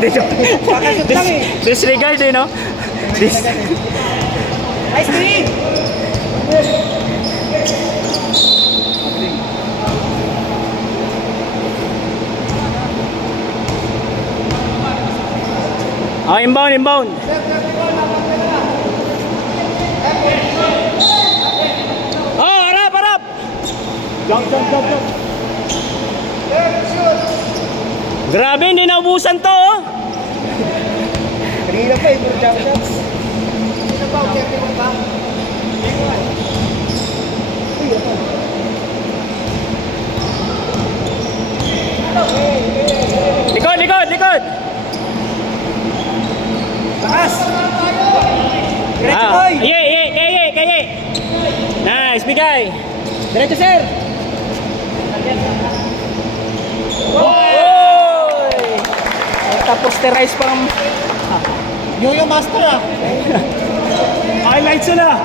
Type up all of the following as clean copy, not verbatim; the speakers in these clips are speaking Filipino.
Dito. Kakasot lang eh. Disregard eh, no? Nice screen! Oh, inbound, inbound. Oh, harap, harap. Jump. Grabe, hindi naubusan to, oh. Kanina pa eh, puro jump shots. Kanina pa, okay mo ba? Likod. Takas! Diretso, boy! Kaya. Nice, bigay. Diretso, sir! Oy! Tapos posterize pang Yo-yo master ah! highlights na.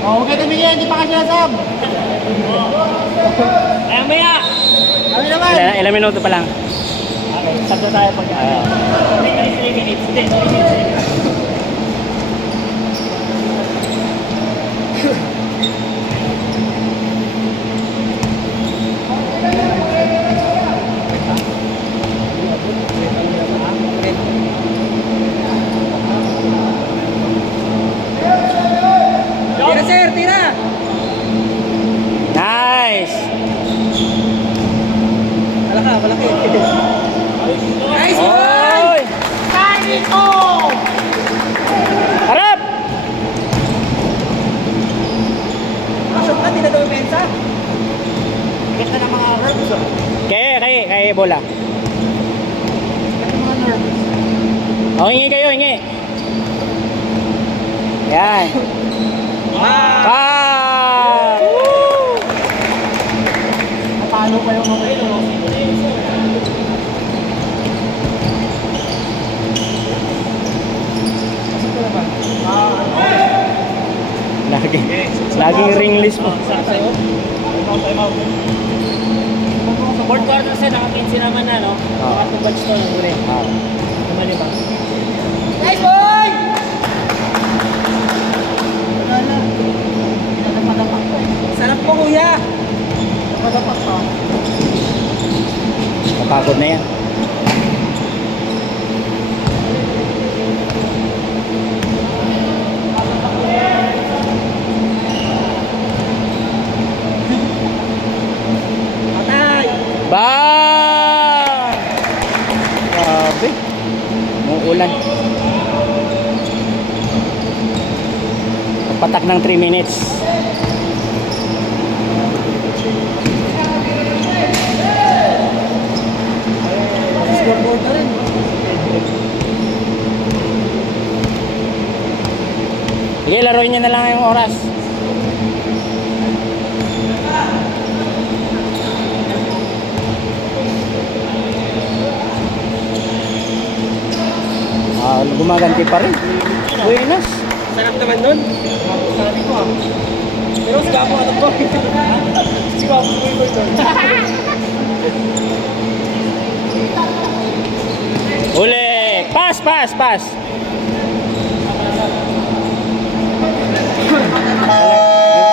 Oh, huwag kayo tumingin, hindi pa kasi nasab! Ayan ba ya? Ano naman? Ilang minuto pa lang. Okay, sab na tayo pag 3 minutes. Hindi, 3 minutes. Tira, sir! Tira! Nice. Malaki. Nice one! Oy! Kainin ko! Harap! Masok na, di na daw pensa. Ganda ng mga nerves. Kaya bola. Ganda ng mga nerves. Oh, hingi kayo. Yan. Ah! Paano pa yung mga ito? Laging ringless mo. Board quarter sa naka-15 naman na, no? Nakatong batch to ng uli. Tumali ba? Nice boy! Sarap po kuya! Napadapak pa. Kapagod na yan. Patay! Bang! Grabe. Umuulan. Patak ng 3 minutes. Scoreboard na rin. Sige, laruin niyo na lang yung oras. Gumaganti pa rin. Buenas. Sarap naman nun. Sabi ko ah. Pero sigapo ano ko. Sigapo ko yung doon. Uli! Pass!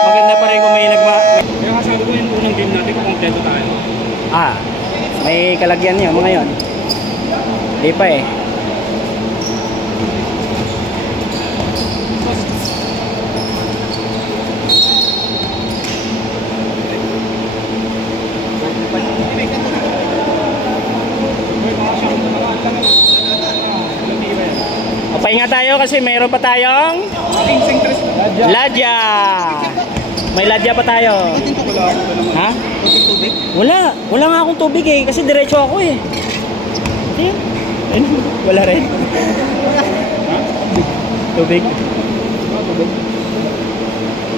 Maganda pa rin kung may Kaya kasabi ko yung unang game natin kung kompleto tayo. may kalagyan yun mga yun. Di pa eh. Pahinga tayo kasi mayroon pa tayong ladya. May ladya pa tayo. Ha? Wala nga akong tubig eh kasi diretso ako eh. Wala rin. Tubig.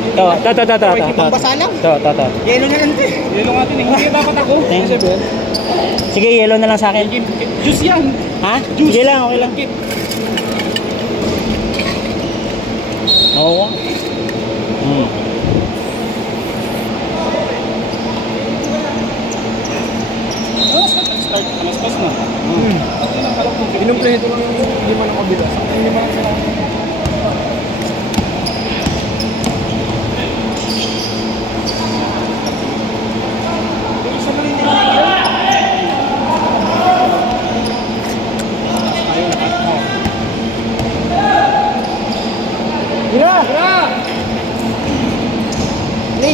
Ito. Basa lang. Ito. Yelo na lang ito eh. Yelo nga din eh. Hindi dapat ako. Sige, yellow na lang sa akin. Juice yan. Ha? Sige lang, okay lang. Oo. Start. Mas na. Inumpleto lang yung lima ng kabila. Yung lima ng sarap.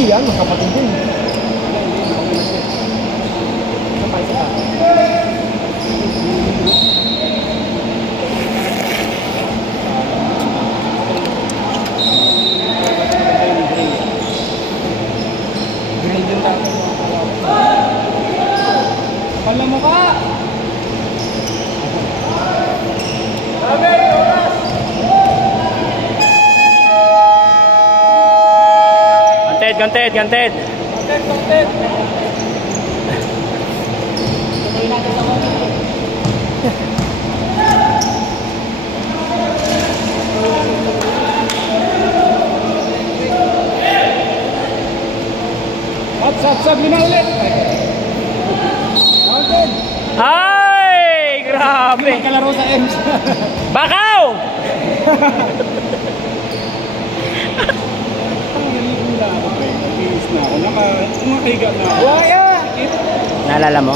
Yan, magkapatid din. Pala mo ka! Ganted. Content. Sab, lima ulit. Content. Ay! Grabe! Kalaro sa Ems. Bakaw! Na ako, nakahiga na ako. Waya! Naalala mo?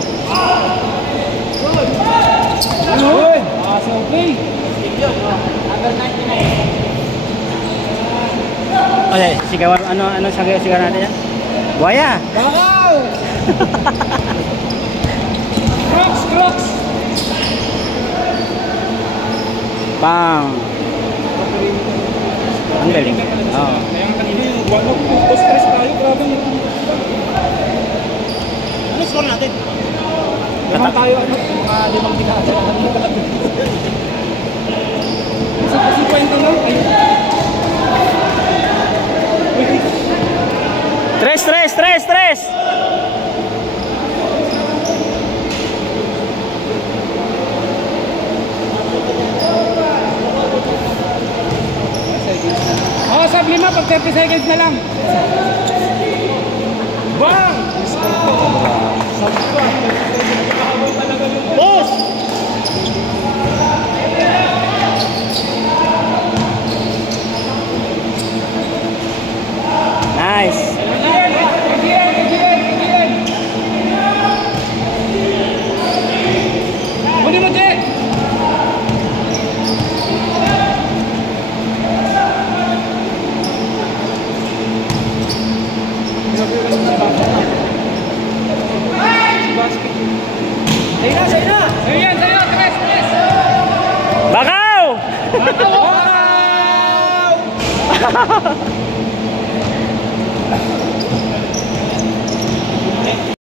Ano? So okay. Under 99. Okay, sigawan, ano sigawan natin yan? Buhaya! Bakaw! Crocs! Bang! Ang galing. Oo. Kaya nga kanina yung wag mo stress tayo, grabe yun. Ano score natin? Naman tayo, mga limang dekada na kanina talaga. Kasi kwento lang, ayun. Tres! Sab, lima, pag 30 seconds na lang. Bang! Boss! Nice! Huli mo, Jack! Sa'yo, tres! Bakaw! Bakaw!